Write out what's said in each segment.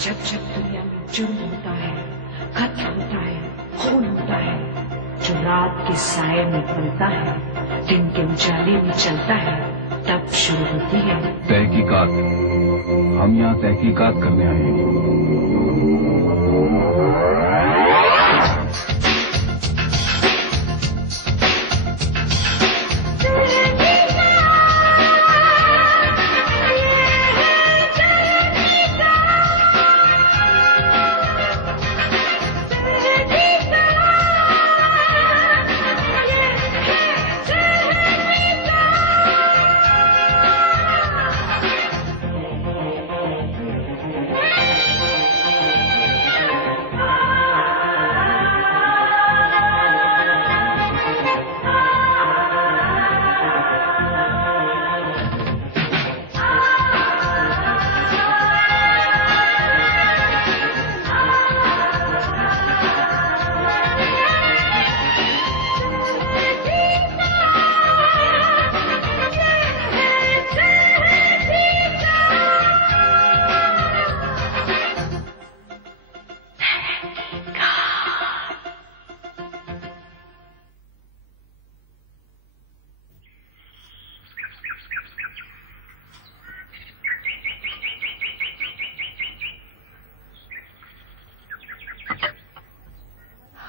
जब जब दुनिया में जुर्म होता है, कत्ल होता है, खून होता है, जो रात के साये में पलता है, दिन के उजाले में चलता है, तब शुरू होती है तहकीकात। हम यहाँ तहकीकात करने आए हैं।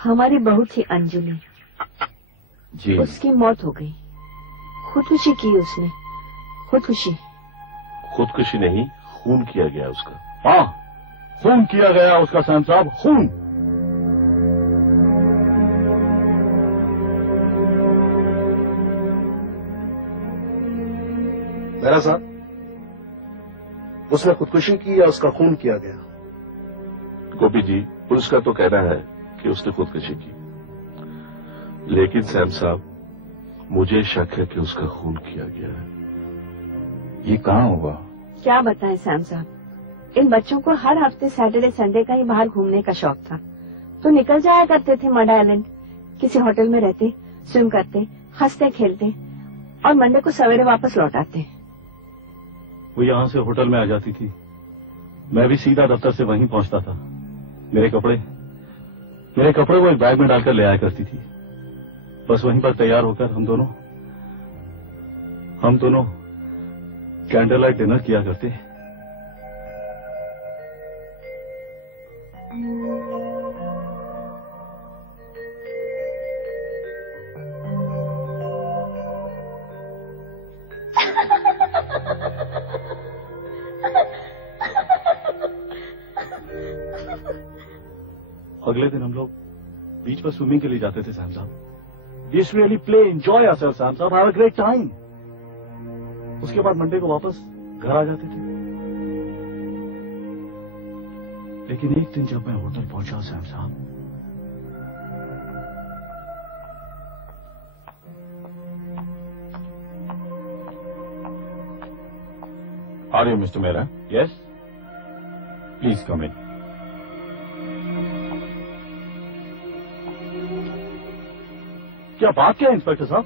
हमारी बहू थी अंजलि जी। उसकी मौत हो गई। खुदकुशी की उसने। खुदकुशी नहीं, खून किया गया उसका। हाँ, खून किया गया उसका साहब साहब, खून। मेरा साहब, उसने खुदकुशी की या उसका खून किया गया? गोपी जी, पुलिस का तो कहना है कि उसने खुदकुशी की, लेकिन सैम साहब मुझे शक है कि उसका खून किया गया है। ये कहाँ हुआ? क्या बताएं सैम साहब, इन बच्चों को हर हफ्ते सैटरडे संडे का ही बाहर घूमने का शौक था, तो निकल जाया करते थे मड आइलैंड। किसी होटल में रहते, स्विम करते, हंसते खेलते और मंडे को सवेरे वापस लौट आते। वो यहाँ से होटल में आ जाती थी, मैं भी सीधा दफ्तर से वहीं पहुंचता था। मेरे कपड़े वो एक बैग में डालकर ले आया करती थी। बस वहीं पर तैयार होकर हम दोनों कैंडल लाइट डिनर किया करते। अगले दिन हम लोग बीच पर स्विमिंग के लिए जाते थे सैम साहब। We used to really play, enjoy ourselves, Sam साहब, have a great time. उसके बाद मंडे को वापस घर आ जाते थे। लेकिन एक दिन जब मैं होटल पहुंचा सैम साहब, Are you Mr. Mehra? Yes. Please come in. क्या बात क्या है इंस्पेक्टर साहब?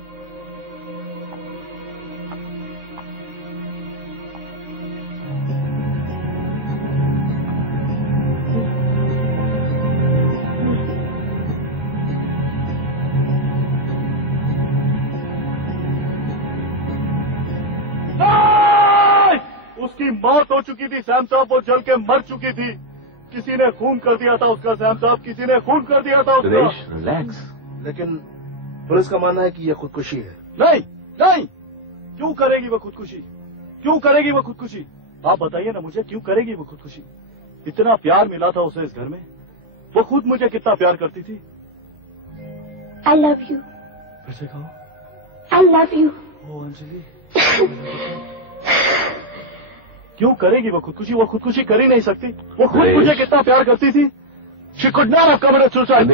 उसकी मौत हो चुकी थी सैम साहब, वो जल के मर चुकी थी। किसी ने खून कर दिया था उसका सैम साहब, किसी ने खून कर दिया था उसका। रिलैक्स। लेकिन पुलिस का मानना है कि यह खुदकुशी है। नहीं, क्यों करेगी वो खुदकुशी? आप बताइए ना मुझे, क्यों करेगी वो खुदकुशी? इतना प्यार मिला था उसे इस घर में, वो खुद मुझे कितना प्यार करती थी। I love you. फिर से कहो। I love you. ओ अंजलि। क्यों करेगी वो खुदकुशी? वो खुदकुशी कर ही नहीं सकती। वो खुद मुझे कितना प्यार करती थी। She could not have committed suicide.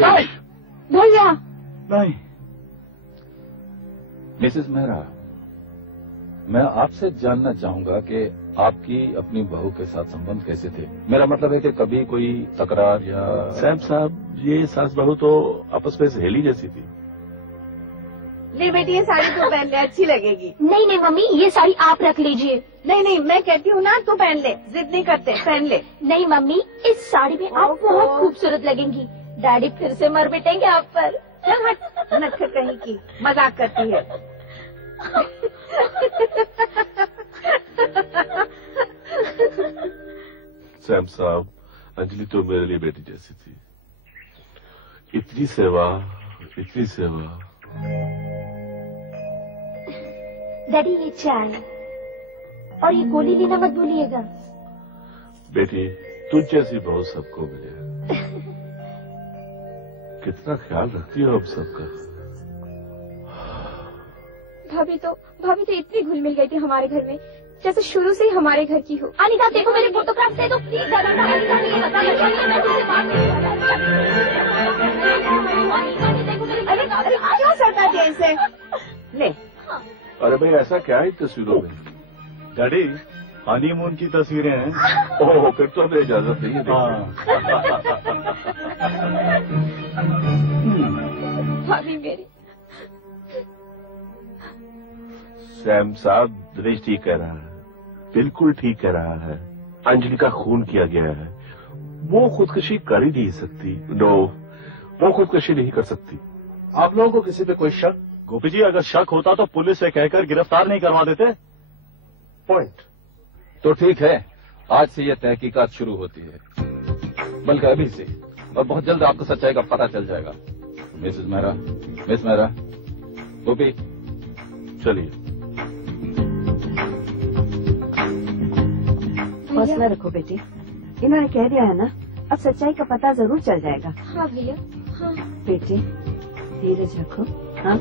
भैया। नहीं। मिसेस मेहरा, मैं आपसे जानना चाहूंगा कि आपकी अपनी बहू के साथ संबंध कैसे थे? मेरा मतलब है कि कभी कोई तकरार या... सैम साहब, ये सास बहू तो आपस में सहेली जैसी थी। ले बेटी ये साड़ी तो पहन ले, अच्छी लगेगी। नहीं नहीं मम्मी, ये साड़ी आप रख लीजिए। नहीं नहीं मैं कहती हूँ ना, तू पहन ले, जिद नहीं करते, पहन ले। नहीं मम्मी, इस साड़ी में आप बहुत खूबसूरत लगेंगी। डैडी फिर से मर मिटेंगे आप पर। चल हट, नटखट कहीं की, मजाक करती है। सैम साहब, अंजलि तो मेरे लिए बेटी जैसी थी। इतनी सेवा, इतनी सेवा। डैडी ये चाय और ये गोली लेना मत भूलिएगा। बेटी, तुझ जैसी बहू सबको मिले। कितना ख्याल रखती हो हम सबका। भाभी तो इतनी घुल मिल गई थी हमारे घर में, जैसे शुरू से ही हमारे घर की हो। अनिता देखो मेरे फोटोग्राफ दे दो प्लीज। अरे क्यों सरता है इसे? ले। अरे भाई, ऐसा क्या है तस्वीरों में? डैडी, हनीमून की तस्वीरें हैं। ओह, फिर तो हमें इजाजत नहीं है। भाभी मेरी। सैम साहब, दिनेश ठीक कह रहा है, बिल्कुल ठीक कह रहा है। अंजलि का खून किया गया है, वो खुदकुशी कर ही नहीं सकती। नो, वो खुदकुशी नहीं कर सकती। आप लोगों को किसी पे कोई शक? गोपी जी, अगर शक होता तो पुलिस से कहकर गिरफ्तार नहीं करवा देते। पॉइंट। तो ठीक है, आज से यह तहकीकात शुरू होती है, बल्कि अभी से, और बहुत जल्द आपको सच्चाई का पता चल जाएगा। मिस मेहरा, गोपी, चलिए। हौसला रखो बेटी, इन्होंने कह दिया है ना, अब सच्चाई का पता जरूर चल जाएगा। हाँ भैया, हाँ। बेटी धीरज रखो। हाँ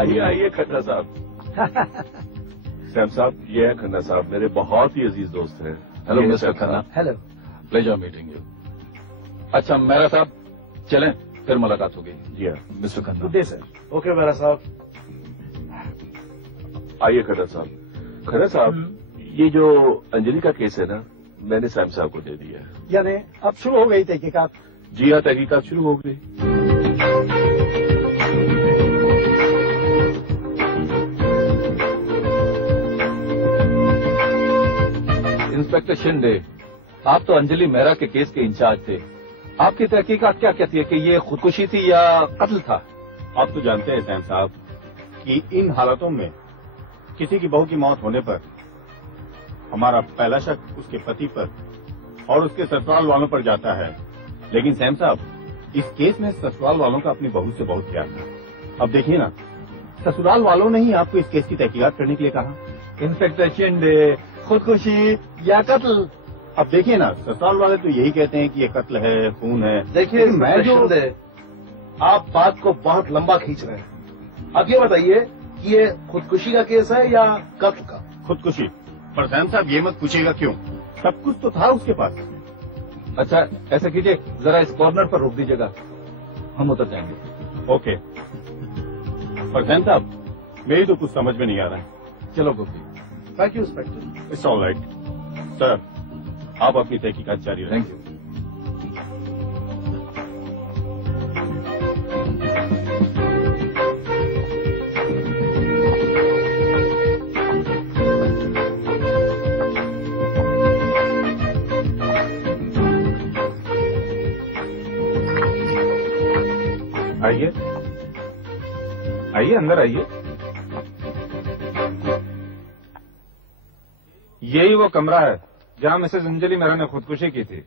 आइए खन्ना साहब। सैम साहब, ये है खन्ना साहब, मेरे बहुत ही अजीज दोस्त हैं। Hello mister Khanna. Hello. Pleasure meeting you. अच्छा मेहरा साहब, चलें, फिर मुलाकात होगी। जी हाँ mister Khanna. Good day sir. Okay मेरा साहब। आइए खन्ना साहब। खन्ना साहब, ये जो अंजलि का केस है ना, मैंने सैम साहब को दे दिया है। यानी अब शुरू हो गई तहकीकात? जी हाँ, तहकीकात शुरू हो गई। इंस्पेक्टर शिंदे, आप तो अंजलि मेहरा के केस के इंचार्ज थे। आपकी तहकीकात क्या कहती है कि ये खुदकुशी थी या कत्ल था? आप तो जानते हैं सैम साहब कि इन हालातों में किसी की बहू की मौत होने पर हमारा पहला शक उसके पति पर और उसके ससुराल वालों पर जाता है। लेकिन सैम साहब, इस केस में ससुराल वालों का अपनी बहू से बहुत प्यार था। अब देखिए ना, ससुराल वालों ने ही आपको इस केस की तहकीकात करने के लिए कहा। इंस्पेक्टर शिंदे, खुदकुशी या कत्ल? अब देखिए ना, ससुराल वाले तो यही कहते हैं कि ये कत्ल है, खून है। देखिए मैं जो आप बात को बहुत लंबा खींच रहे हैं। अब ये बताइए कि ये खुदकुशी का केस है या कत्ल का? खुदकुशी। पर सैम साहब, ये मत पूछेगा क्यों, सब कुछ तो था उसके पास। अच्छा ऐसा कीजिए, जरा इस कॉर्नर पर रोक दीजिएगा, हम उतर जाएंगे। ओके। पर सैम साहब, मेरी तो कुछ समझ में नहीं आ रहा है। चलो Gopi. Thank you inspector. It's all right sir, आप अपनी तहकीकात जारी रखें। Thank you. आइए आइए, अंदर आइए। यही वो कमरा है जहां मिसेज अंजलि मेहरा ने खुदकुशी की थी।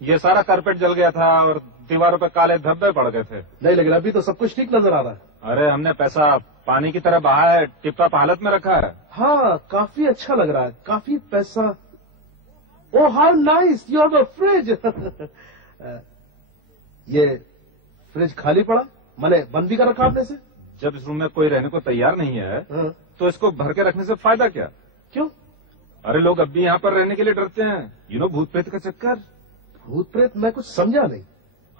ये सारा कारपेट जल गया था और दीवारों पे काले धब्बे पड़ गए थे। नहीं, लेकिन अभी तो सब कुछ ठीक नजर आ रहा है। अरे हमने पैसा पानी की तरह बहाया है, टिप-टॉप हालत में रखा है। हाँ, काफी अच्छा लग रहा है, काफी पैसा। Oh how nice, you have a fridge. ये फ्रिज खाली पड़ा, मैंने बंद भी कर रखा आपने से। जब इस रूम में कोई रहने को तैयार नहीं है हाँ। तो इसको भर के रखने से फायदा क्या? क्यों? अरे लोग अब भी यहाँ पर रहने के लिए डरते हैं, भूत प्रेत का चक्कर। भूत प्रेत? मैं कुछ समझा नहीं।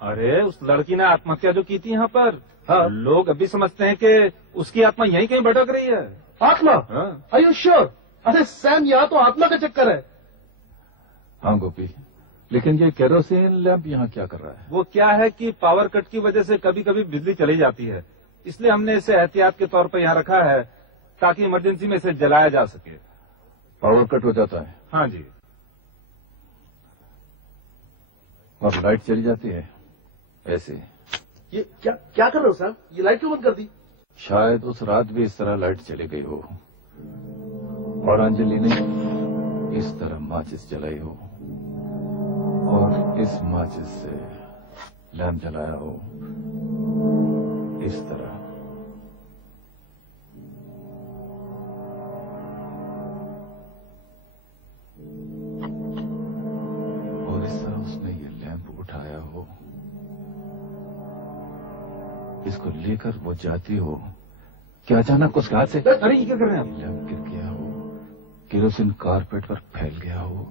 अरे उस लड़की ने आत्महत्या जो की थी यहाँ पर, हाँ। लोग अभी समझते हैं कि उसकी आत्मा यहीं कहीं भटक रही है। आत्मा? हाँ। Are you sure? अरे सैम, यहाँ तो आत्मा का चक्कर है। हाँ गोपी, लेकिन ये केरोसिन लैंप यहाँ क्या कर रहा है? वो क्या है कि पावर कट की वजह से कभी कभी बिजली चली जाती है, इसलिए हमने इसे एहतियात के तौर पर यहाँ रखा है ताकि इमरजेंसी में इसे जलाया जा सके। पावर कट हो जाता है? हाँ जी। और लाइट चली जाती है ऐसे? ये क्या कर रहे हो साहब? ये लाइट क्यों बंद कर दी? शायद उस रात भी इस तरह लाइट चली गई हो और अंजलि ने इस तरह माचिस जलाई हो और इस माचिस से लैंप जलाया हो इस तरह। और इस तरह उसने ये लैंप उठाया हो, इसको लेकर वो जाती हो कि अचानक उसके हाथ से अरे ये क्या कर रहे हैं आप? लैंप गिर गया हो, केरोसिन कारपेट पर फैल गया हो,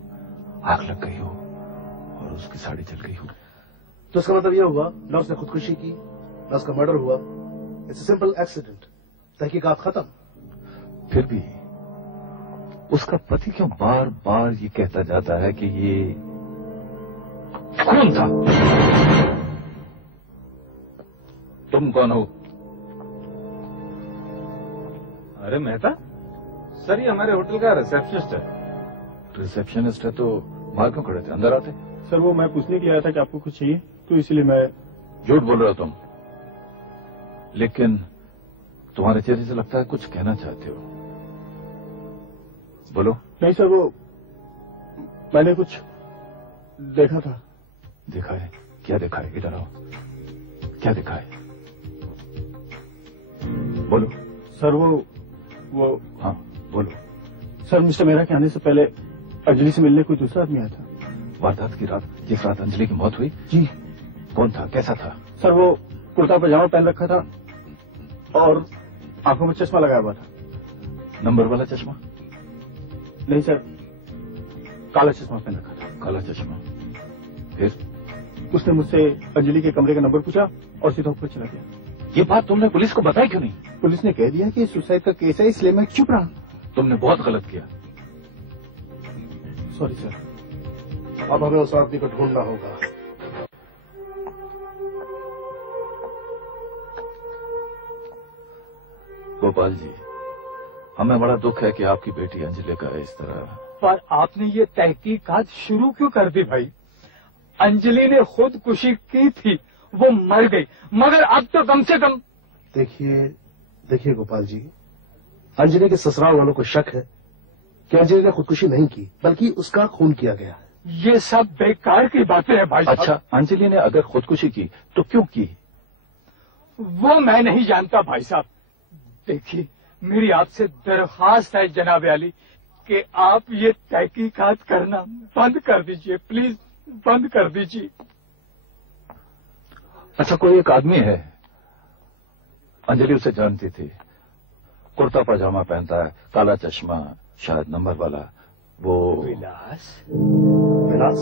आग लग गई हो और उसकी साड़ी जल गई हो। तो इसका मतलब यह हुआ ना उसने खुदकुशी की ना उसका मर्डर हुआ। It's simple accident. तहकीकात खत्म। फिर भी उसका पति क्यों बार बार ये कहता जाता है कि ये कौन था? तुम कौन हो? अरे मेहता सर, ये हमारे होटल का रिसेप्शनिस्ट है। रिसेप्शनिस्ट है तो बाहर क्यों खड़े थे? अंदर आते। सर वो मैं पूछने के लिए आया था कि आपको कुछ चाहिए, तो इसलिए मैं। झूठ बोल रहे हो तुम, लेकिन तुम्हारे चेहरे से लगता है कुछ कहना चाहते हो। बोलो। नहीं सर, वो मैंने कुछ देखा था। देखा है? क्या देखा है? इधर आओ। क्या देखा है? बोलो। सर वो हाँ बोलो। सर मिस्टर मेहरा के आने से पहले अंजलि से मिलने कोई दूसरा आदमी आया था। वारदात की रात, जिस रात अंजलि की मौत हुई? जी। कौन था? कैसा था? सर वो कुर्ता पजामा पहन रखा था और आंखों में चश्मा लगाया हुआ था। नंबर वाला चश्मा? नहीं सर, काला चश्मा पहन रखा था। काला चश्मा। फिर? उसने मुझसे अंजलि के कमरे का नंबर पूछा और सीधा ऊपर चला गया। ये बात तुमने पुलिस को बताई क्यों नहीं? पुलिस ने कह दिया कि सुसाइड का केस है, इसलिए मैं चुप रहा। तुमने बहुत गलत किया। Sorry sir. अब हमें उस आदमी को ढूंढना होगा। गोपाल जी, हमें बड़ा दुख है कि आपकी बेटी अंजलि का इस तरह। पर आपने ये तहकीकात शुरू क्यों कर दी भाई? अंजलि ने खुदकुशी की थी, वो मर गई, मगर अब तो कम से कम। देखिए गोपाल जी, अंजलि के ससुराल वालों को शक है कि अंजलि ने खुदकुशी नहीं की, बल्कि उसका खून किया गया है। ये सब बेकार की बातें हैं भाई। अच्छा, अंजलि ने अगर खुदकुशी की तो क्यों की? वो मैं नहीं जानता भाई साहब। देखिए, मेरी आपसे दरख्वास्त है जनाब आली कि आप ये तहकीकात करना बंद कर दीजिए, प्लीज बंद कर दीजिए। अच्छा, कोई एक आदमी है, अंजलि उसे जानती थी, कुर्ता पजामा पहनता है, काला चश्मा, शायद नंबर वाला, वो विलास। विलास?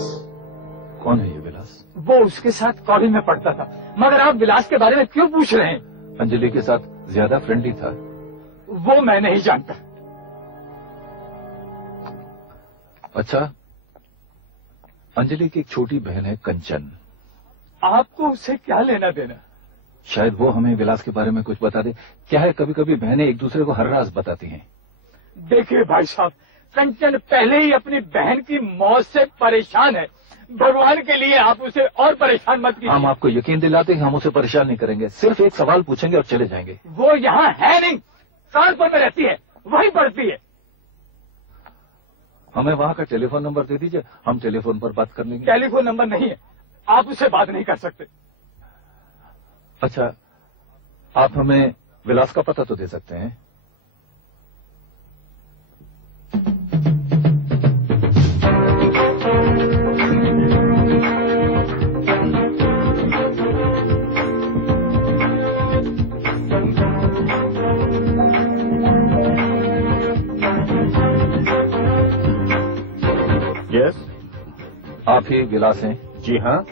कौन है ये विलास? वो उसके साथ कॉलेज में पढ़ता था। मगर आप विलास के बारे में क्यों पूछ रहे हैं? अंजलि के साथ ज्यादा फ्रेंडली था। वो मैं नहीं जानता। अच्छा, अंजलि की एक छोटी बहन है कंचन। आपको उससे क्या लेना देना? शायद वो हमें विलास के बारे में कुछ बता दे। क्या है, कभी कभी बहनें एक दूसरे को हर राज बताती हैं। देखिए भाई साहब, कंचन पहले ही अपनी बहन की मौत से परेशान है। भगवान के लिए आप उसे और परेशान मत कीजिए। हम आपको यकीन दिलाते हैं, हम उसे परेशान नहीं करेंगे, सिर्फ एक सवाल पूछेंगे और चले जाएंगे। वो यहाँ है नहीं, कानपुर में रहती है, वहीं पढ़ती है। हमें वहाँ का टेलीफोन नंबर दे दीजिए, हम टेलीफोन पर बात कर लेंगे। टेलीफोन नंबर नहीं है, आप उससे बात नहीं कर सकते। अच्छा, आप हमें विलास का पता तो दे सकते हैं? यस, आप ही विलास हैं? जी हाँ।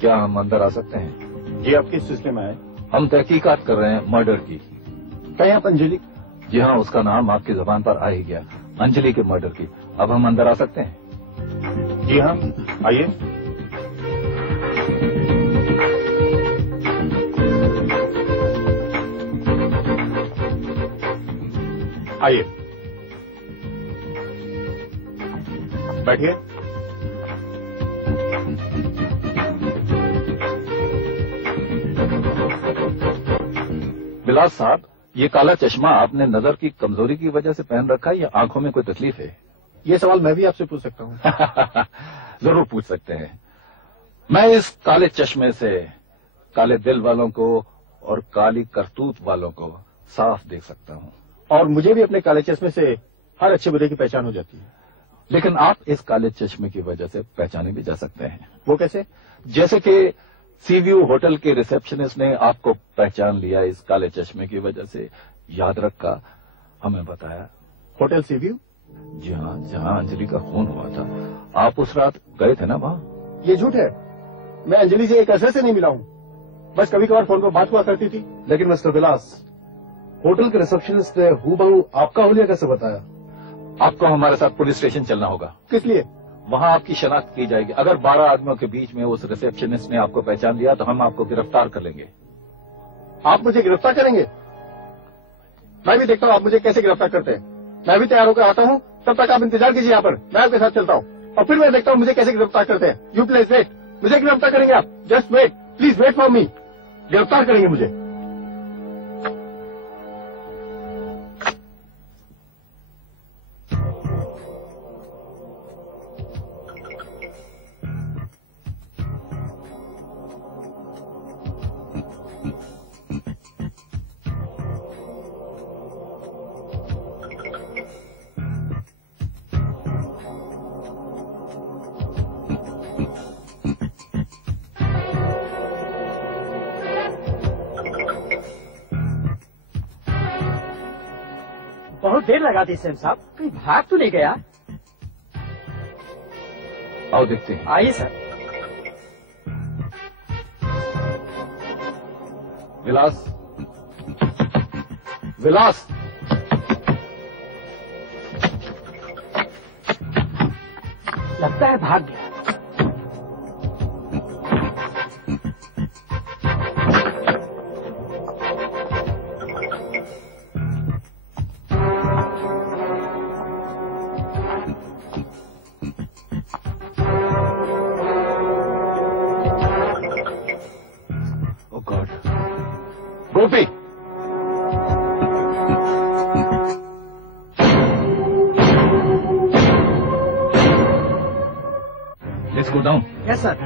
क्या हम अंदर आ सकते हैं? जी, आप किस सिलसिले में आए? हम तहकीकात कर रहे हैं मर्डर की। कहीं आप अंजलि? जी हाँ, उसका नाम आपकी जुबान पर आ ही गया, अंजलि के मर्डर की। अब हम अंदर आ सकते हैं? जी हाँ, आइए। आइए, बैठिए। विलास साहब, ये काला चश्मा आपने नजर की कमजोरी की वजह से पहन रखा है या आंखों में कोई तकलीफ है? ये सवाल मैं भी आपसे पूछ सकता हूँ? जरूर पूछ सकते हैं। मैं इस काले चश्मे से काले दिल वालों को और काली करतूत वालों को साफ देख सकता हूँ। और मुझे भी अपने काले चश्मे से हर अच्छे बुरे की पहचान हो जाती है। लेकिन आप इस काले चश्मे की वजह से पहचाने भी जा सकते हैं। वो कैसे? जैसे कि सीव्यू होटल के रिसेप्शनिस्ट ने आपको पहचान लिया इस काले चश्मे की वजह से। याद रखा, हमें बताया। Hotel sea view? जी हाँ, जहाँ अंजलि का खून हुआ था। आप उस रात गए थे ना वहाँ? ये झूठ है। मैं अंजलि से एक अरसे से नहीं मिला हूँ। बस कभी कभार फोन पर बात हुआ करती थी। लेकिन मिस्टर विलास, होटल के रिसेप्शनिस्ट ने हूबहू आपका हुलिया कैसे बताया? आपको हमारे साथ पुलिस स्टेशन चलना होगा। किस लिए? वहाँ आपकी शनाख्त की जाएगी। अगर 12 आदमियों के बीच में उस रिसेप्शनिस्ट ने आपको पहचान लिया तो हम आपको गिरफ्तार कर लेंगे। आप मुझे गिरफ्तार करेंगे? मैं भी देखता हूँ आप मुझे कैसे गिरफ्तार करते हैं। मैं भी तैयार होकर आता हूँ, तब तक आप इंतजार कीजिए यहाँ पर। मैं आपके साथ चलता हूँ और फिर मैं देखता हूँ मुझे कैसे गिरफ्तार करते हैं। You please wait. मुझे गिरफ्तार करेंगे आप? Just wait, please wait for me. गिरफ्तार करेंगे मुझे। बहुत देर लगा दी सैम साहब, कहीं भाग तो नहीं गया? आओ देखते हैं। आइए सर। विलास, विलास, लगता है भाग गया। Gopi, let's go down. Yes sir.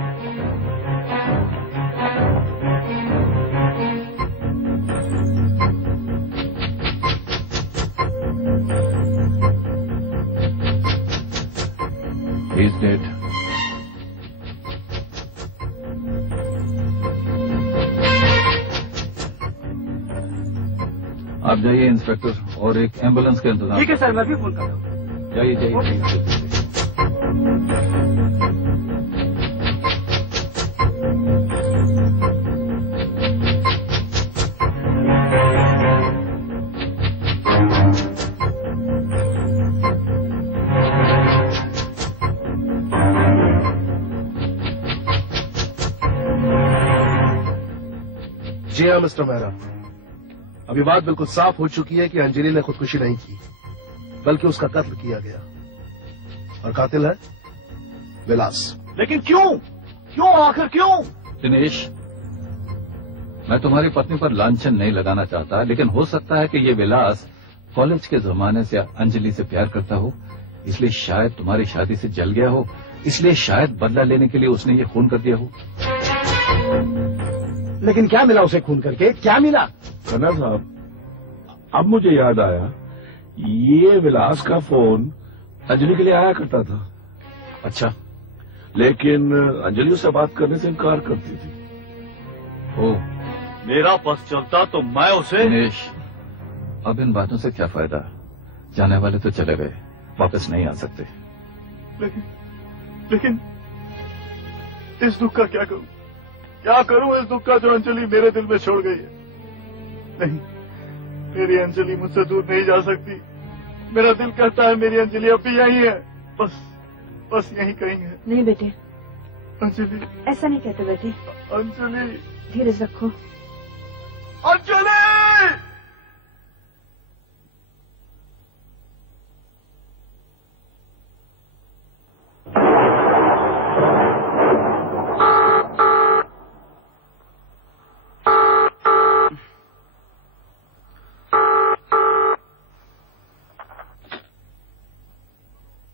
He is dead. आप जाइए इंस्पेक्टर और एक एम्बुलेंस का इंतजाम। ठीक है सर, मैं भी फोन करता हूँ। जाइए जाइए। जी हाँ मिस्टर मेहरा, अभी बात बिल्कुल साफ हो चुकी है कि अंजलि ने खुदकुशी नहीं की, बल्कि उसका कत्ल किया गया और कातिल है विलास। लेकिन क्यों? क्यों आखिर क्यों? दिनेश, मैं तुम्हारी पत्नी पर लांछन नहीं लगाना चाहता, लेकिन हो सकता है कि ये विलास कॉलेज के जमाने से अंजलि से प्यार करता हो, इसलिए शायद तुम्हारी शादी से जल गया हो, इसलिए शायद बदला लेने के लिए उसने ये खून कर दिया हो। लेकिन क्या मिला उसे खून करके? क्या मिला? खन्ना साहब, अब मुझे याद आया, ये विलास का फोन अंजलि के लिए आया करता था। अच्छा, लेकिन अंजलि उससे बात करने से इनकार करती थी। ओ, मेरा बस चलता तो मैं उसे। दिनेश, अब इन बातों से क्या फायदा? जाने वाले तो चले गए, वापस नहीं आ सकते। लेकिन इस दुख का क्या करूं? क्या करूं इस दुख का जो अंजलि मेरे दिल में छोड़ गई है? नहीं, मेरी अंजलि मुझसे दूर नहीं जा सकती। मेरा दिल कहता है मेरी अंजलि अब भी यही है। बस यहीं कहीं है। नहीं बेटे, अंजलि, ऐसा नहीं कहते बेटे। अंजलि, धीरज रखो। अंजलि!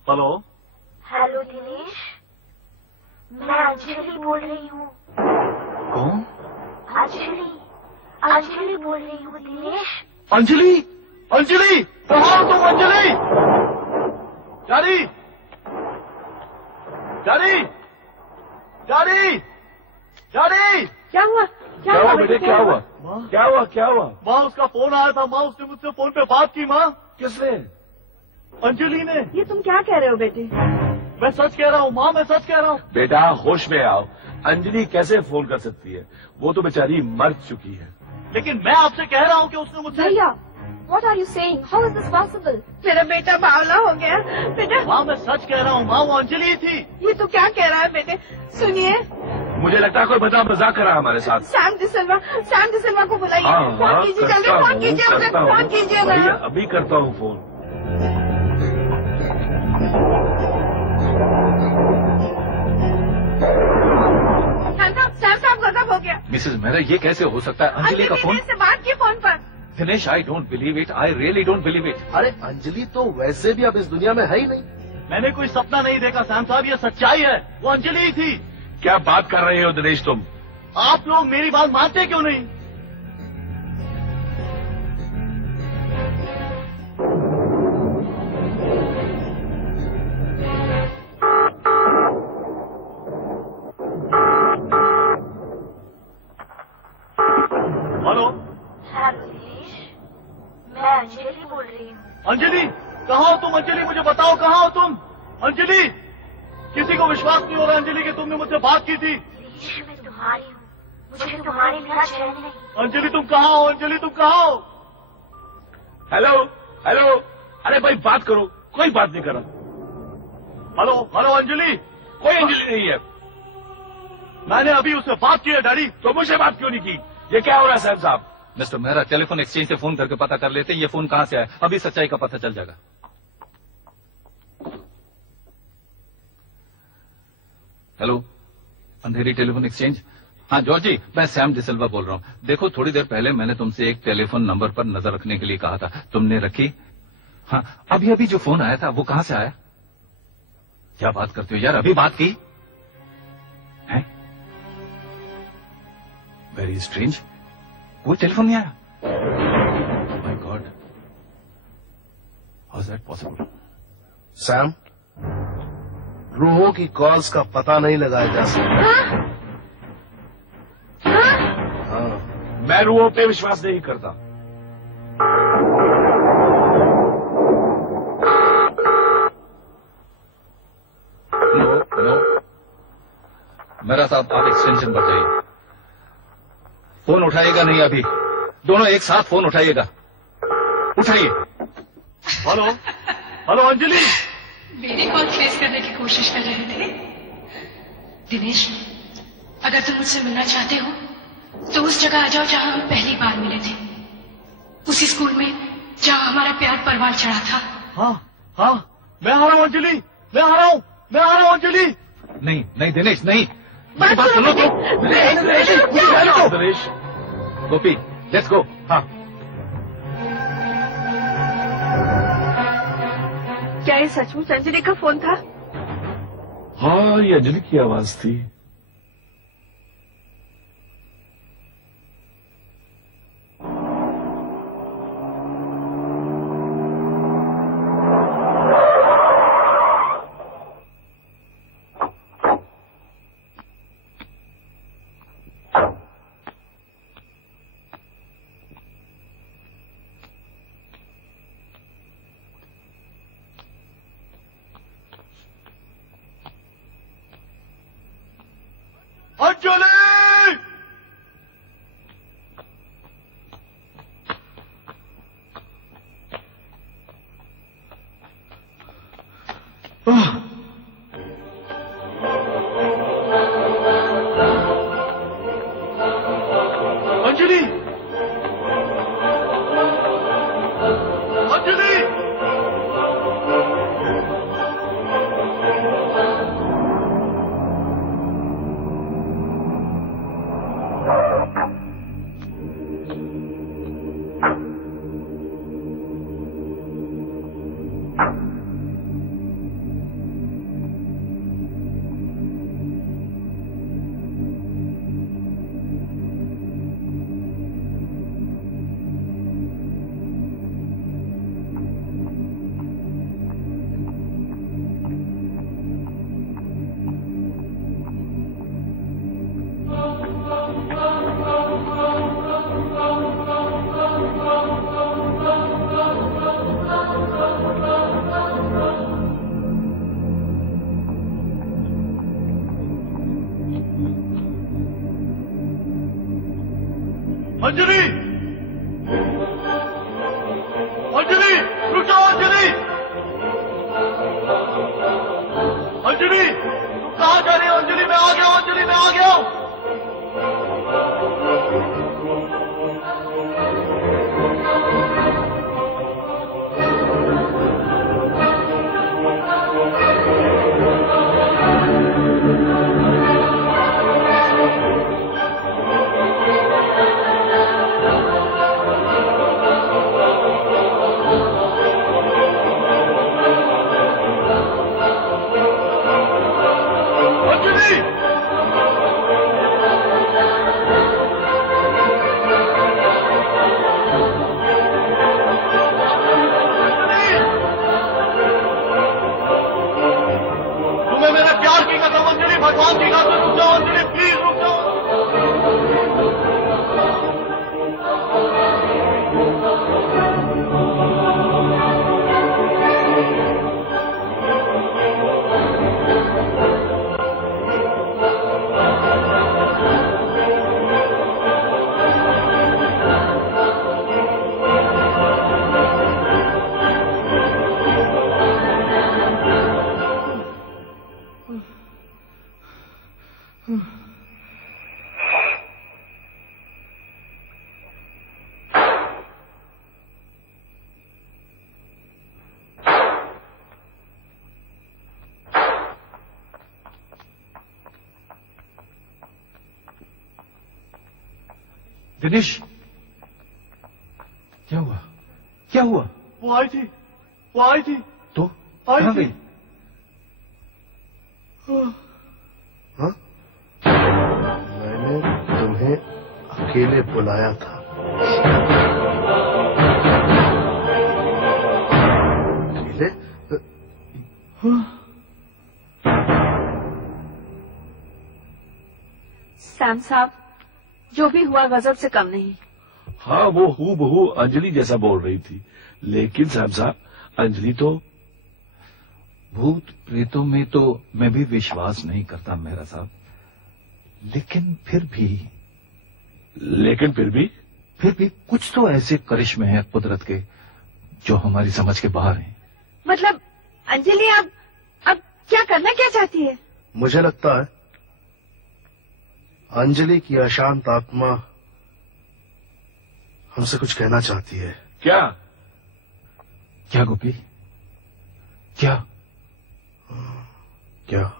हेलो। हेलो दिनेश, मैं अंजलि बोल रही हूँ। कौन? अंजलि, अंजलि बोल रही हूँ दिनेश। अंजलि, अंजलि, कहाँ हो तुम Anjali? Daddy, daddy, daddy, daddy! क्या हुआ? क्या हुआ बेटे, क्या हुआ? क्या हुआ, क्या हुआ? माँ, उसका फोन आया था। माँ, उसने मुझसे फोन पे बात की। माँ, किसने? अंजलि ने। ये तुम क्या कह रहे हो बेटे? मैं सच कह रहा हूँ माँ, मैं सच कह रहा हूँ। बेटा होश में आओ। अंजलि कैसे फोन कर सकती है? वो तो बेचारी मर चुकी है। लेकिन मैं आपसे कह रहा हूँ कि उसने मुझसे। भैया, what are you saying? How is this possible? मेरा बेटा बावला हो गया। बेटा, माँ, मैं सच कह रहा हूँ माँ, वो अंजलि ही थी। ये तो क्या कह रहा है बेटे? सुनिए, मुझे लगता है कोई बता मजाक कर रहा है हमारे साथ। सैम डिसिल्वा को बुलाइए। हाँ, फोन कीजिए, जल्दी फोन कीजिए, मुझे फोन कीजिए भैया, ना। अभी करता हूँ फोन। सैम साहब गजब हो गया। मिसेज मेहरा, ये कैसे हो सकता है? अंजलि का फोन? से बात की फोन पर। Dinesh, I don't believe it, I really don't believe it. अरे अंजलि तो वैसे भी अब इस दुनिया में है ही नहीं। मैंने कोई सपना नहीं देखा सैम साहब, ये सच्चाई है। वो अंजलि ही थी। क्या बात कर रहे हो दिनेश तुम? आप लोग मेरी बात मानते क्यों नहीं? हेलो। हेलो दिनेश, मैं अंजलि बोल रही हूँ। अंजलि, कहाँ हो तुम? अंजलि, मुझे बताओ कहाँ हो तुम? अंजलि, किसी को विश्वास नहीं हो रहा अंजलि कि तुमने मुझसे बात की थी। दिनेश, मैं तुम्हारी हूँ, मुझे तुम्हारे बिना चैन नहीं। अंजलि, तुम कहाँ हो? अंजलि, तुम कहाँ हो? Hello, hello. अरे भाई बात करो, कोई बात नहीं कर रहा। Hello, hello Anjali. कोई अंजलि नहीं है। मैंने अभी उससे बात की है डैडी। तो मुझे बात क्यों नहीं की? ये क्या हो रहा है साहब साहब? मिस्टर मेहरा, टेलीफोन एक्सचेंज से फोन करके पता कर लेते हैं ये फोन कहाँ से आया। अभी सच्चाई का पता चल जाएगा। हेलो, अंधेरी टेलीफोन एक्सचेंज। हाँ जॉर्जी, मैं सैम डिसिल्वा बोल रहा हूँ। देखो, थोड़ी देर पहले मैंने तुमसे एक टेलीफोन नंबर पर नजर रखने के लिए कहा था, तुमने रखी? हाँ, अभी अभी जो फोन आया था वो कहाँ से आया? क्या बात करते हो यार, अभी बात की है? वेरी स्ट्रेंज, कोई टेलीफोन नहीं आया। My God, how is that possible? Sam, रूहों की कॉल्स का पता नहीं लगाया जा सकता। मैं रूहों पे विश्वास नहीं करता। नो, मेरा साहब, आप एक्सटेंशन पर जाइए। फोन उठाइएगा नहीं अभी, दोनों एक साथ फोन उठाइएगा। उठाइए। Hello, hello Anjali. मेरी कॉल ट्रेस करने की कोशिश कर रहे थे। दिनेश, अगर तुम मुझसे मिलना चाहते हो तो उस जगह आ जाओ जहां हम पहली बार मिले थे, उसी स्कूल में जहां हमारा प्यार परवान चढ़ा था। हाँ हाँ, मैं आ रहा हूँ अंजलि, मैं आ रहा हूँ, मैं आ रहा हूँ अंजलि। नहीं नहीं दिनेश, नहीं, मेरी बात सुनो तो। दिनेश, गोपी, लेट्स गो। हाँ, क्या ये सचमुच अंजलि का फोन था? हाँ, ये अंजलि की आवाज थी। अंजलि, अंजलि, रुक जाओ अंजलि, अंजलि, तुम कहाँ जा रही हो अंजलि? मैं आ गया हूँ अंजलि, मैं आ गया हूँ। भगवान की खातिर रुक जाओ अंजलि, प्लीज रुक जाओ। दिनेश, क्या हुआ? क्या हुआ? वो आई थी, वो आई थी। तो आई थी। हाँ? मैंने तुम्हें अकेले बुलाया था। अकेले? सैम साहब, जो भी हुआ गजब से कम नहीं। हाँ, वो हूबहू अंजलि जैसा बोल रही थी, लेकिन साहब साहब, अंजलि तो भूत प्रेतों में तो मैं भी विश्वास नहीं करता मेरा साहब, लेकिन फिर भी कुछ तो ऐसे करिश्मे हैं कुदरत के जो हमारी समझ के बाहर हैं। मतलब अंजलि अब क्या करना क्या चाहती है? मुझे लगता है अंजलि की अशांत आत्मा हमसे कुछ कहना चाहती है। क्या? क्या गोपी? क्या? क्या?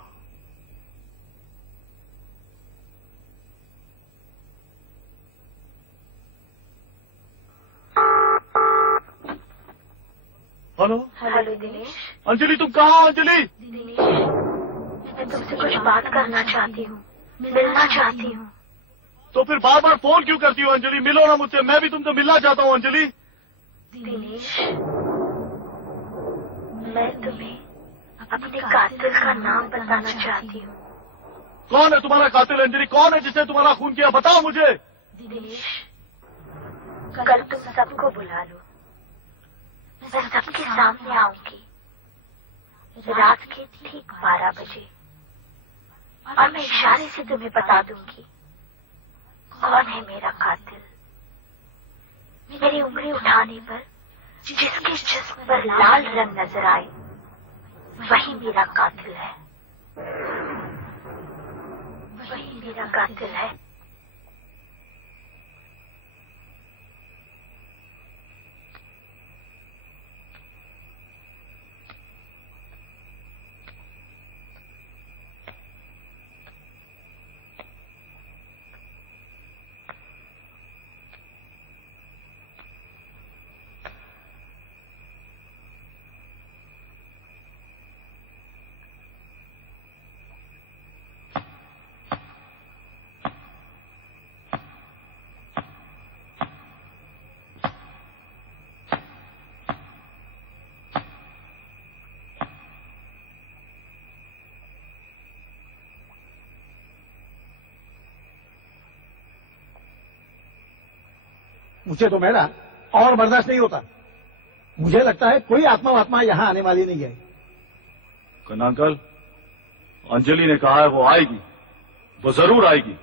Hello hello Dinesh. अंजलि, तुम कहाँ हो अंजलि? दिनेश, मैं तुमसे कुछ बात करना चाहती हूँ, मिलना चाहती हूँ। तो फिर बार बार फोन क्यों करती हो अंजलि? मिलो ना मुझसे, मैं भी तुमसे मिलना चाहता हूँ अंजलि। दिनेश, मैं तुम्हें अपने कातिल का नाम बताना चाहती हूँ। कौन है तुम्हारा कातिल अंजलि? कौन है जिसने तुम्हारा खून किया? बताओ मुझे। दिनेश, कल तुम सबको बुला लो, मैं सबके सामने आऊंगी रात के ठीक 12 बजे, और मैं इशारे से तुम्हें बता दूंगी कौन है मेरा कातिल। मेरी उंगली उठाने पर जिसके जिस्म पर लाल रंग नजर आए वही मेरा कातिल है, वही मेरा कातिल है। मुझे तो मेरा और बर्दाश्त नहीं होता। मुझे लगता है कोई आत्मा यहाँ आने वाली नहीं है। कन्ना अंकल, अंजलि ने कहा है वो आएगी, वो जरूर आएगी।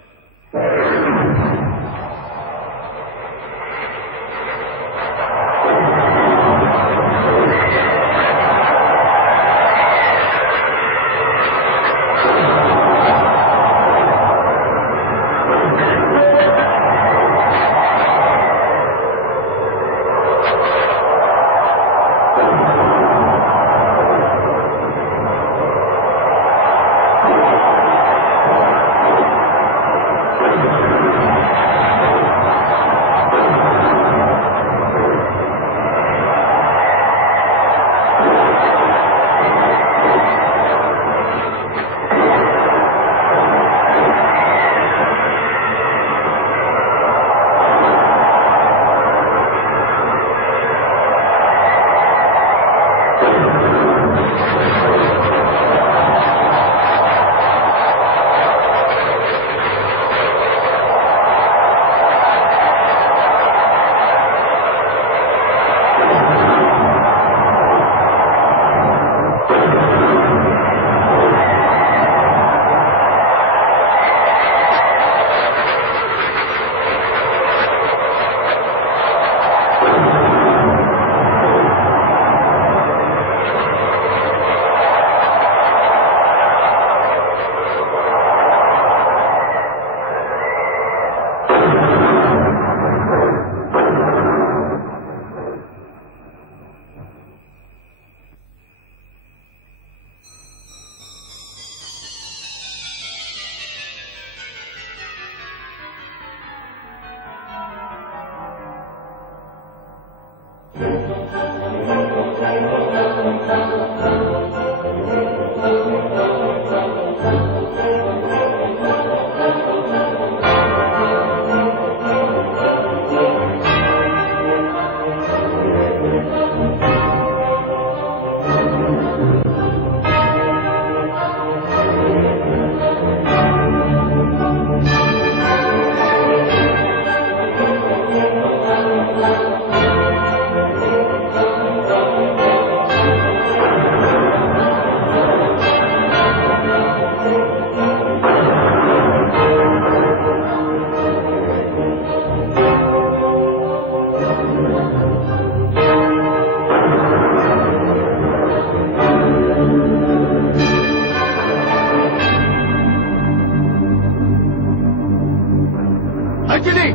अंजलि,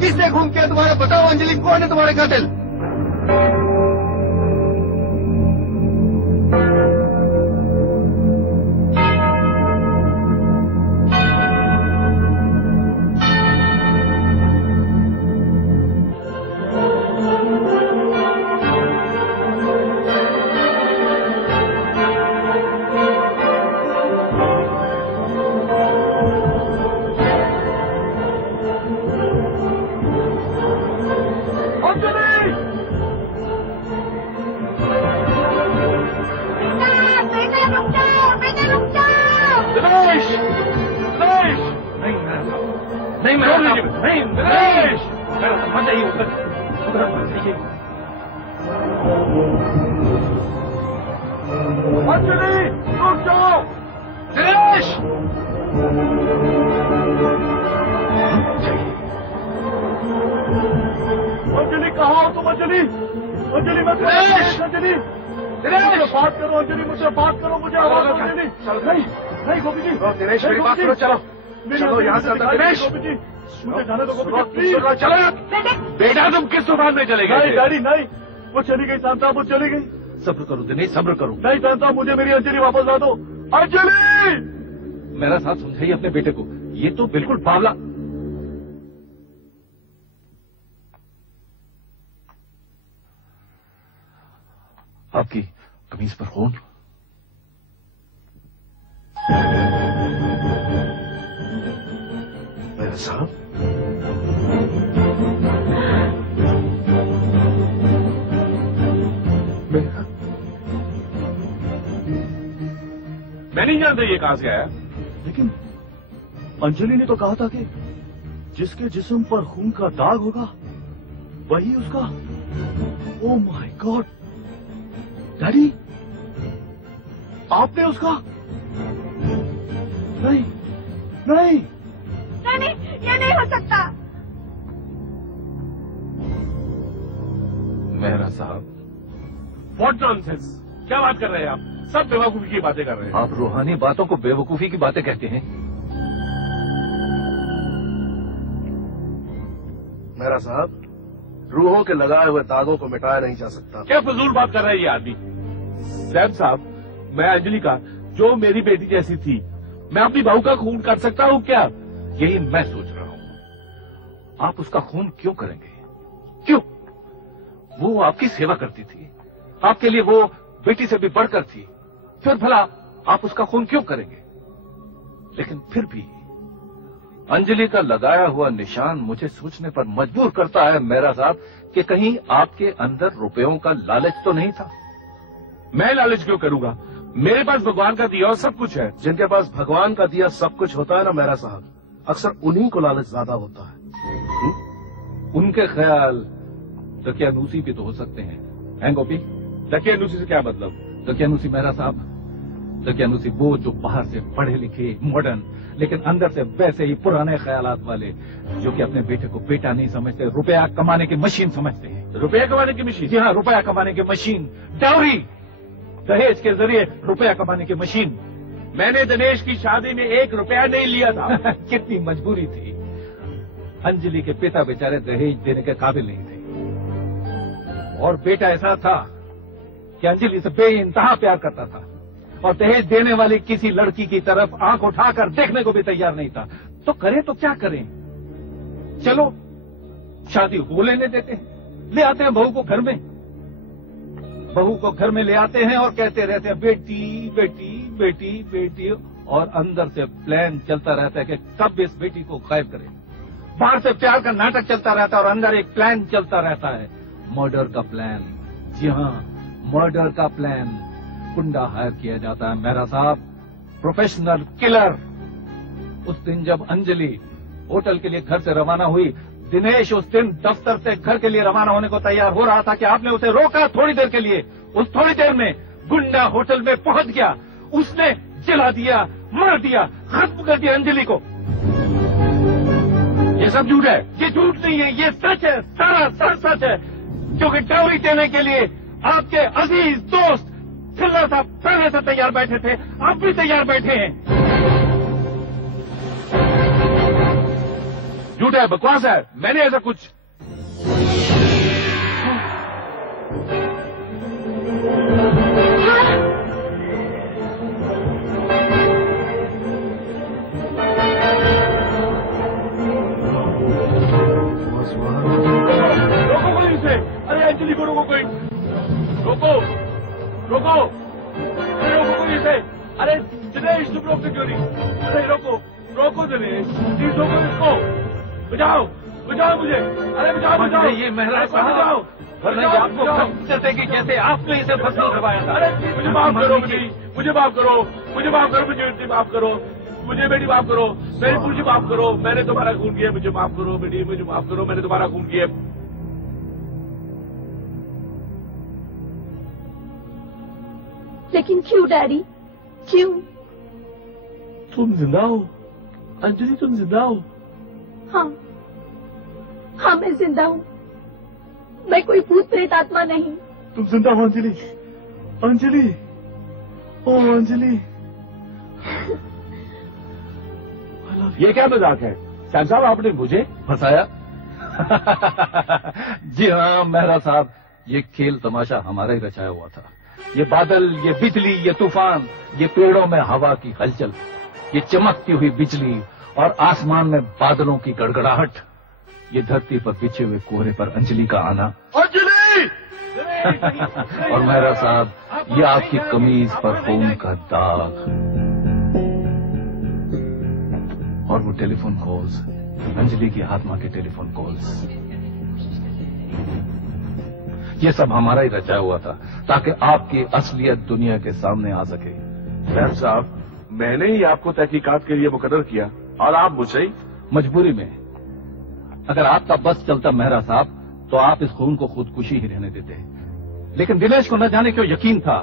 किसने खून किया तुम्हारा? बताओ अंजलि, कौन है तुम्हारे कातिल? बेटा तुम किस तूफान में चले गए? नहीं डैडी नहीं, वो चली गई शाम साहब, वो चली गई। सब्र करो दिनेश, सब्र करो। नहीं शाम साहब, मुझे मेरी अंजलि वापस ला दो। अंजलि! मेरा साथ समझाइए अपने बेटे को, ये तो बिल्कुल बावला। आपकी कमीज पर खून। मेरा साहब, मैं नहीं जानता ये कहां से आया। लेकिन अंजलि ने तो कहा था कि जिसके जिस्म पर खून का दाग होगा वही उसका। ओ माय गॉड डैडी, आपने उसका? नहीं नहीं नहीं, ये नहीं हो सकता। मेहरा साहब, व्हाट नॉनसेंस, क्या बात कर रहे हैं आप? सब बेवकूफी की बातें कर रहे हैं। आप रूहानी बातों को बेवकूफी की बातें कहते हैं? मेरा साहब, रूहों के लगाए हुए दागों को मिटाया नहीं जा सकता। क्या फजूल बात कर रहा है ये आदमी? सैम साहब, मैं अंजलि का, जो मेरी बेटी जैसी थी, मैं अपनी बहू का खून कर सकता हूँ क्या? यही मैं सोच रहा हूँ। आप उसका खून क्यों करेंगे? क्यों? वो आपकी सेवा करती थी, आपके लिए वो बेटी से भी बढ़कर थी, फिर भला आप उसका खून क्यों करेंगे? लेकिन फिर भी अंजलि का लगाया हुआ निशान मुझे सोचने पर मजबूर करता है मेरा साहब कि कहीं आपके अंदर रुपयों का लालच तो नहीं था। मैं लालच क्यों करूंगा? मेरे पास भगवान का दिया और सब कुछ है। जिनके पास भगवान का दिया सब कुछ होता है ना मेरा साहब, अक्सर उन्हीं को लालच ज्यादा होता है। उनके ख्याल दकियानूसी भी तो हो सकते हैं, हैं गोपी? दकियानूसी से क्या मतलब? दकियानूसी मेरा साहब, दकियानूसी वो जो बाहर से पढ़े लिखे मॉडर्न लेकिन अंदर से वैसे ही पुराने ख्यालात वाले, जो कि अपने बेटे को बेटा नहीं समझते, रुपया कमाने की मशीन समझते हैं। रुपया कमाने की मशीन? जी हाँ, रुपया कमाने की मशीन, डाउरी, दहेज के जरिए रुपया कमाने की मशीन। मैंने दिनेश की शादी में 1 रुपया नहीं लिया था। कितनी मजबूरी थी। अंजलि के पिता बेचारे दहेज देने के काबिल नहीं थे, और बेटा ऐसा था कि अंजलि से बेइंतहा प्यार करता था और दहेज देने वाली किसी लड़की की तरफ आंख उठाकर देखने को भी तैयार नहीं था। तो करें तो क्या करें? चलो शादी हो लेने देते हैं, ले आते हैं बहू को घर में, बहू को घर में ले आते हैं और कहते रहते हैं बेटी बेटी बेटी बेटी, और अंदर से प्लान चलता रहता है कि कब इस बेटी को गायब करें। बाहर से प्यार का नाटक चलता रहता है और अंदर एक प्लान चलता रहता है, मर्डर का प्लान। जी हाँ, मर्डर का प्लान। गुंडा हायर किया जाता है मेरा साहब, प्रोफेशनल किलर। उस दिन जब अंजलि होटल के लिए घर से रवाना हुई, दिनेश उस दिन दफ्तर से घर के लिए रवाना होने को तैयार हो रहा था कि आपने उसे रोका थोड़ी देर के लिए। उस थोड़ी देर में गुंडा होटल में पहुंच गया, उसने जला दिया, मार दिया, खत्म कर दिया अंजलि को। ये सब झूठ है? ये झूठ नहीं है, ये सच है, सारा सच है। क्योंकि डाउरी देने के लिए आपके अजीज दोस्त खिल्लार साहब पहले से तैयार बैठे थे, आप भी तैयार बैठे हैं। झूठ है है, बकवास है, मैंने ऐसा कुछ। रोको कोई इसे, अरे अंजलि को रोको कोई, रोको रोको, अरे रोको कोई इसे, अरे दिनेश तुम रोकते क्यों नहीं? अरे रोको रोको दिनेश, प्लीज रोको इसको, बचाओ बचाओ मुझे, अरे बचाओ बचाओ। ये मेहरा बचाओ, वरना ये आपको करते कि जैसे आपने इसे फसल करवाया था। अरे मुझे माफ करो बेटी, मुझे माफ करो, मुझे माफ करो, मुझे माफ करो, मुझे बेटी माफ करो, मेरी पूरी माफ करो, मैंने तुम्हारा खून किया, मुझे माफ करो बेटी, मुझे माफ करो, मैंने तुम्हारा खून किया। लेकिन क्यों डैडी, क्यों? तुम जिंदा हो अंजलि, तुम जिंदा हो? हाँ हाँ, मैं जिंदा हूँ, मैं कोई भूत प्रेत आत्मा नहीं। तुम जिंदा हो अंजलि, अंजलि, ओ अंजलि। ये क्या मजाक है सैम साहब, आपने मुझे फंसाया? जी हाँ मेहरा साहब, ये खेल तमाशा हमारा ही रचाया हुआ था। ये बादल, ये बिजली, ये तूफान, ये पेड़ों में हवा की हलचल, ये चमकती हुई बिजली और आसमान में बादलों की गड़गड़ाहट, ये धरती पर बिछे हुए कोहरे पर अंजलि का आना। अंजलि! और मेहरा साहब, ये आपकी कमीज पर खून का दाग, और वो टेलीफोन कॉल्स, अंजलि की आत्मा के टेलीफोन कॉल्स, ये सब हमारा ही रचाया हुआ था ताकि आपकी असलियत दुनिया के सामने आ सके। सैम साहब, मैंने ही आपको तहकीकात के लिए मुकर्रर किया और आप मुझे मजबूरी में। अगर आपका बस चलता मेहरा साहब, तो आप इस खून को खुदकुशी ही रहने देते। लेकिन दिनेश को न जाने क्यों यकीन था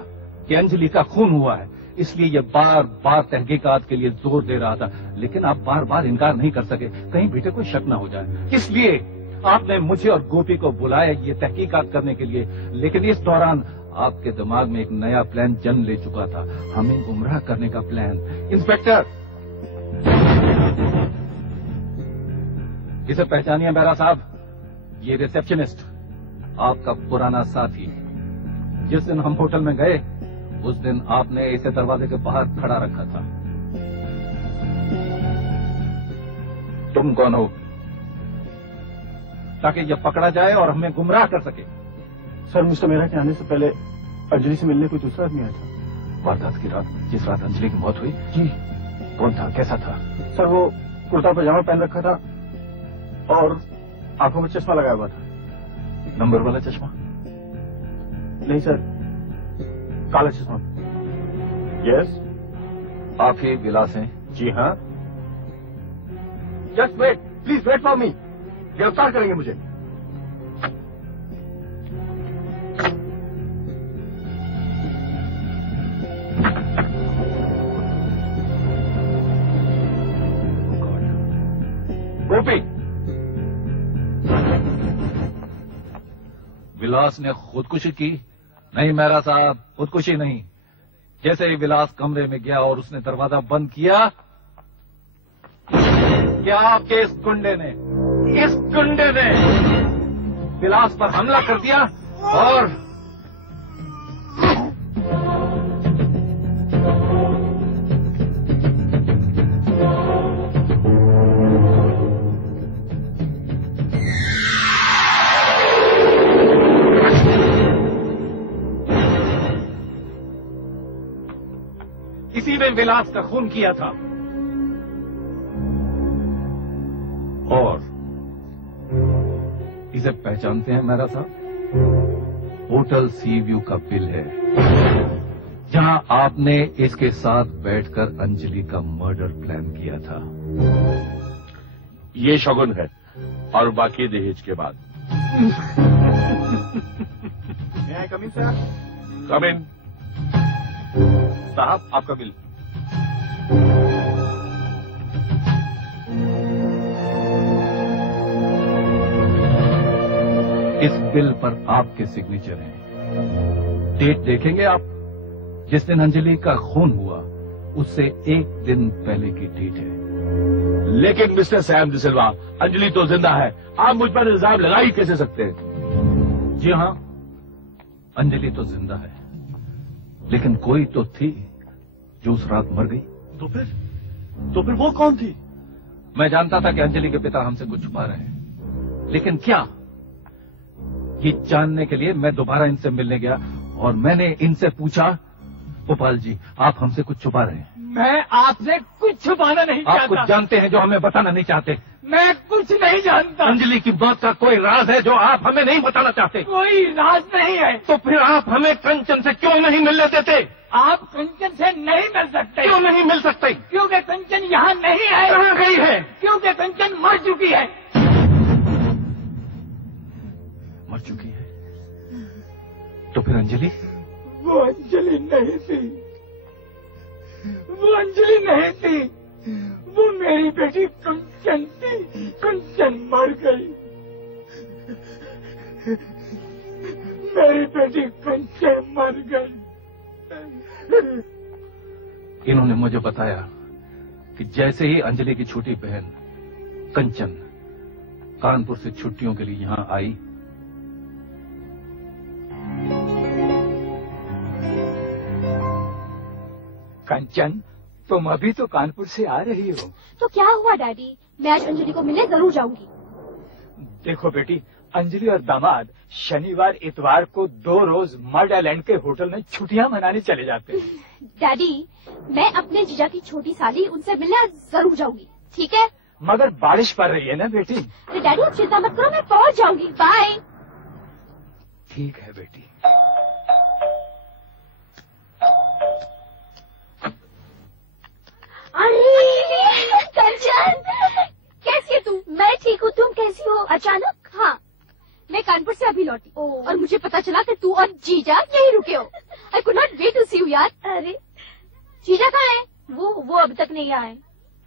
कि अंजलि का खून हुआ है, इसलिए ये बार बार तहकीकात के लिए जोर दे रहा था। लेकिन आप बार बार इनकार नहीं कर सके, कहीं बेटे को शक न हो जाए। इसलिए आपने मुझे और गोपी को बुलाया ये तहकीकात करने के लिए। लेकिन इस दौरान आपके दिमाग में एक नया प्लान जन्म ले चुका था, हमें गुमराह करने का प्लान। इंस्पेक्टर, इसे पहचानिए मेहरा साहब, ये रिसेप्शनिस्ट, आपका पुराना साथी। जिस दिन हम होटल में गए उस दिन आपने इसे दरवाजे के बाहर खड़ा रखा था। तुम कौन हो? ताकि यह पकड़ा जाए और हमें गुमराह कर सके। सर, मिस्टर मेहरा के आने से पहले अंजलि से मिलने कोई दूसरा आदमी आया था। वारदात की रात, जिस रात अंजलि की मौत हुई? जी। कौन था, कैसा था? सर, वो कुर्ता पजामा पहन रखा था और आंखों में चश्मा लगाया हुआ था। नंबर वाला चश्मा? नहीं सर, काला चश्मा। यस। आप ही विलास हैं? जी हाँ। Just wait, please wait for me. गिरफ्तार करेंगे मुझे। गोपी, विलास ने खुदकुशी की? नहीं मेहरा साहब, खुदकुशी नहीं। जैसे ही विलास कमरे में गया और उसने दरवाजा बंद किया, क्या आपके इस गुंडे ने विलास पर हमला कर दिया और इसी ने विलास का खून किया था। और इसे पहचानते हैं मेहरा साहब? होटल सी व्यू का बिल है, जहां आपने इसके साथ बैठकर अंजलि का मर्डर प्लान किया था। ये शगुन है और बाकी दहेज के बाद। कम इन सर। कम इन। साहब, आपका बिल। इस बिल पर आपके सिग्नेचर हैं। डेट देखेंगे आप? जिस दिन अंजलि का खून हुआ उससे एक दिन पहले की डेट है। लेकिन मिस्टर सैम डिसिल्वा, अंजलि तो जिंदा है, आप मुझ पर इल्जाम लगा ही कैसे सकते हैं? जी हाँ, अंजलि तो जिंदा है, लेकिन कोई तो थी जो उस रात मर गई। तो फिर वो कौन थी? मैं जानता था कि अंजलि के पिता हमसे कुछ छुपा रहे हैं, लेकिन क्या, ये जानने के लिए मैं दोबारा इनसे मिलने गया और मैंने इनसे पूछा, गोपाल जी आप हमसे कुछ छुपा रहे हैं? मैं आपसे कुछ छुपाना नहीं चाहता। आप कुछ जानते हैं जो हमें बताना नहीं चाहते। मैं कुछ नहीं जानता। अंजलि की मौत का कोई राज है जो आप हमें नहीं बताना चाहते? कोई राज नहीं है। तो फिर आप हमें कंचन से क्यों नहीं मिलने देते? आप कंचन से नहीं मिल सकते। क्यों नहीं मिल सकते? क्योंकि कंचन यहाँ नहीं है। कहाँ गई है? क्योंकि कंचन मर चुकी है। मर चुकी है? तो फिर अंजलि? वो अंजलि नहीं थी, वो अंजलि नहीं थी, वो मेरी बेटी कंचन थी। कंचन मर गई, मेरी बेटी कंचन मर गई। इन्होंने मुझे बताया कि जैसे ही अंजलि की छोटी बहन कंचन कानपुर से छुट्टियों के लिए यहाँ आई, कंचन तुम अभी तो कानपुर से आ रही हो। तो क्या हुआ डैडी, मैं आज अंजलि को मिलने जरूर जाऊंगी। देखो बेटी, अंजलि और दामाद शनिवार इतवार को 2 रोज मड आइलैंड के होटल में छुट्टियां मनाने चले जाते हैं। डैडी मैं अपने जीजा की छोटी साली उनसे मिलने आज जरूर जाऊंगी, ठीक है? मगर बारिश पड़ रही है ना बेटी। अरे डैडी आप चिंता मत करो, मैं पहुंच जाऊंगी। बाय। ठीक है बेटी। अरे कंचन, कैसी है तू? मैं ठीक हूँ, तुम कैसी हो? अचानक? हाँ, मैं कानपुर से अभी लौटी और मुझे पता चला कि तू और जीजा यहीं रुके हो। I could not wait to see you यार। अरे जीजा कहाँ है? वो अभी तक नहीं आए।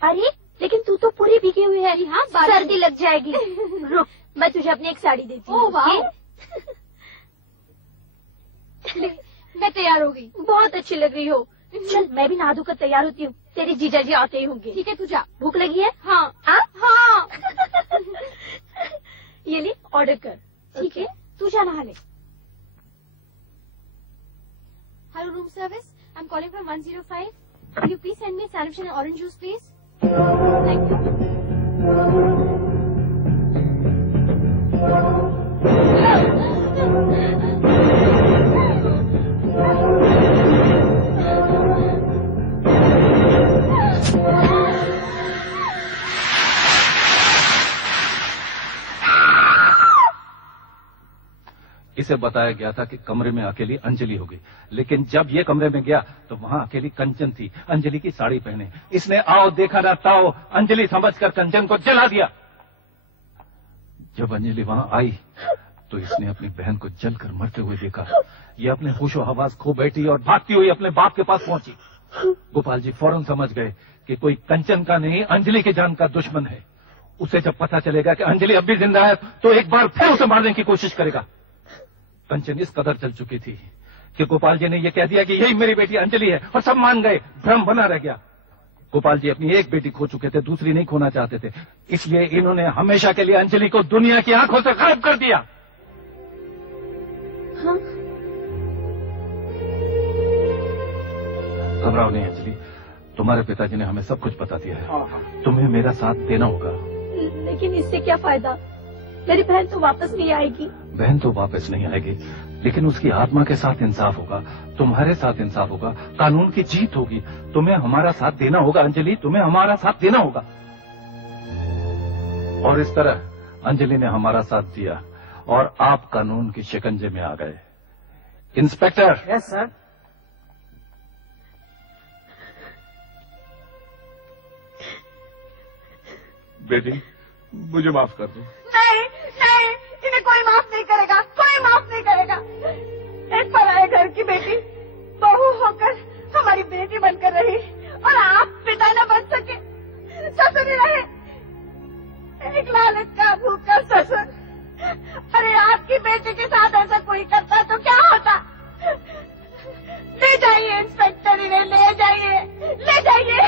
अरे लेकिन तू तो पूरी भीगी हुई है। हाँ, सर्दी लग जाएगी। रुक, मैं तुझे अपनी एक साड़ी देती हूँ। मैं तैयार हो गई, बहुत अच्छी लग रही हो। चल मैं भी नहा धोकर तैयार होती हूँ, तेरी जीजा जी आते ही होंगे। ठीक है तू जा। भूख लगी है? हाँ। हाँ। ये ले ऑर्डर कर। ठीक है तू जा नहा ले। Hello room service, I am calling from 105। Can you please send me a sandwich and an orange juice, please? Thank इसे बताया गया था कि कमरे में अकेली अंजलि होगी, लेकिन जब ये कमरे में गया तो वहाँ अकेली कंचन थी, अंजलि की साड़ी पहने। इसने आओ देखा ना ताओ अंजलि समझकर कंचन को जला दिया। जब अंजलि वहाँ आई तो इसने अपनी बहन को जलकर मरते हुए देखा। ये अपने होशो हवास खो बैठी और भागती हुई अपने बाप के पास पहुंची। गोपाल जी फौरन समझ गए कि कोई कंचन का नहीं अंजलि की जान का दुश्मन है। उसे जब पता चलेगा कि अंजलि अब भी जिंदा है तो एक बार फिर उसे मारने की कोशिश करेगा। कंचन इस कदर चल चुकी थी कि गोपाल जी ने यह कह दिया कि यही मेरी बेटी अंजलि है और सब मान गए। भ्रम बना रह गया। गोपाल जी अपनी एक बेटी खो चुके थे, दूसरी नहीं खोना चाहते थे, इसलिए इन्होंने हमेशा के लिए अंजलि को दुनिया की आंखों से गायब कर दिया। हाँ? घबराओ नहीं अंजलि, तुम्हारे पिताजी ने हमें सब कुछ बता दिया है। तुम्हें मेरा साथ देना होगा। लेकिन इससे क्या फायदा? मेरी बहन तो वापस नहीं आएगी। बहन तो वापस नहीं आएगी, लेकिन उसकी आत्मा के साथ इंसाफ होगा, तुम्हारे साथ इंसाफ होगा, कानून की जीत होगी। तुम्हें हमारा साथ देना होगा अंजलि, तुम्हें हमारा साथ देना होगा। और इस तरह अंजलि ने हमारा साथ दिया और आप कानून के शिकंजे में आ गए। इंस्पेक्टर। Yes sir. बेटी मुझे माफ कर दो। नहीं नहीं, इन्हें कोई माफ नहीं करेगा, कोई माफ नहीं करेगा। एक पराये घर की बेटी बहू होकर हमारी बेटी बनकर रही और आप पिता न बन सके, ससुर ही रहे। एक लालच का भूखा ससुर। अरे आपकी बेटी के साथ ऐसा कोई करता तो क्या होता? ले जाइए इंस्पेक्टर, इन्हें ले जाइए, ले जाइए।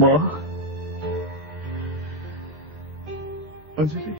माँ, अंजलि।